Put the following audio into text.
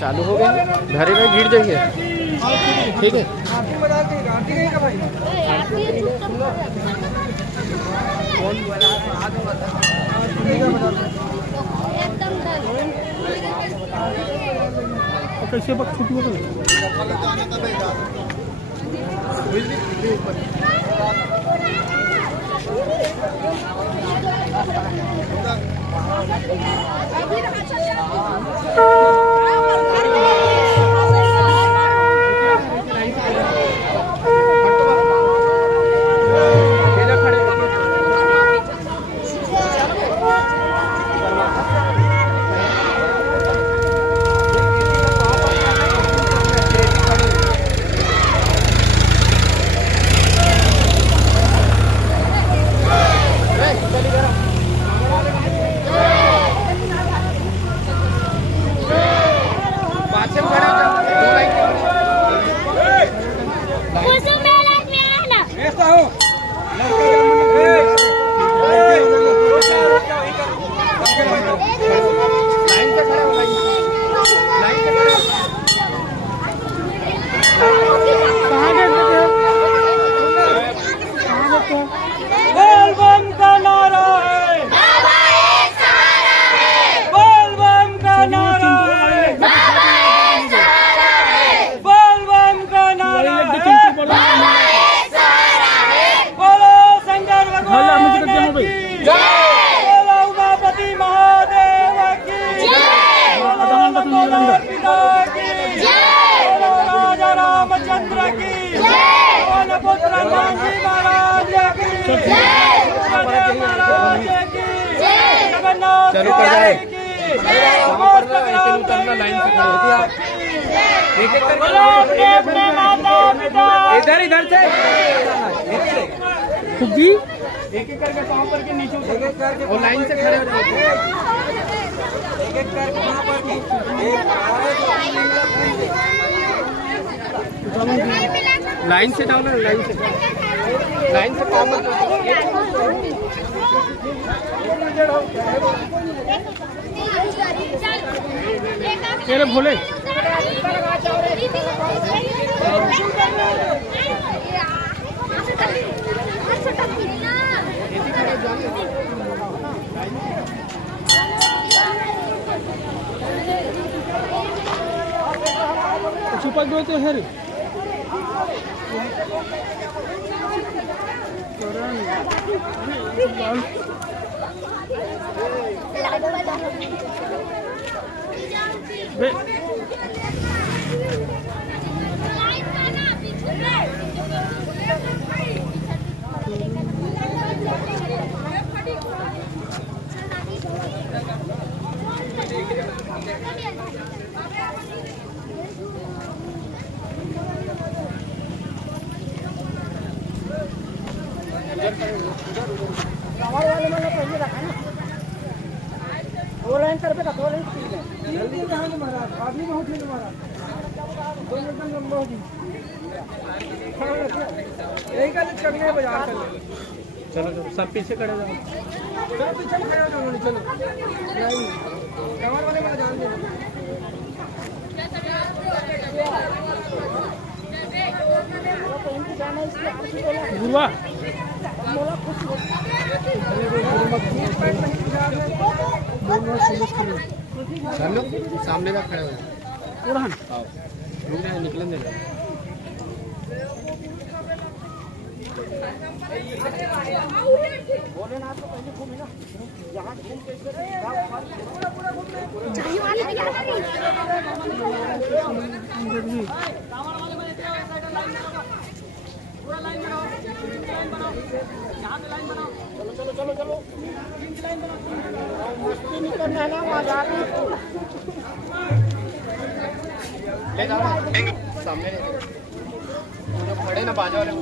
चालू हो गया, घरे में गिर जाइए। ठीक है, कैसे वक्त छुट्टी हो गई? चलो कर जाए उतरना, लाइन से खड़े होती आप एक एक करके इधर इधर से जी एक एक करके पाँव पर के नीचे एक एक करके और लाइन से खड़े हो जाओ, एक एक करके पाँव पर लाइन से डाउन, लाइन से पाँव पर तेरे भोले छुपा गए तो है हमारे वाले मैंने पहले रखा ना, दो लाइन कर पे, दो लाइन जल्दी महाराज, आदमी बहुत ही महाराज एकदम लंबा होगी, यही का चलने बाजार चलो चलो सब पीछे खड़े जाओ, चलो पीछे खड़े हो जाओ, चलो हमारे वाले में जान दे गुरुआ सामने का खड़े हो निकलन दे चलो चलो चलो मस्ती नहीं करना है ना, ले जाओ सामने खड़े ना बाजा वाले।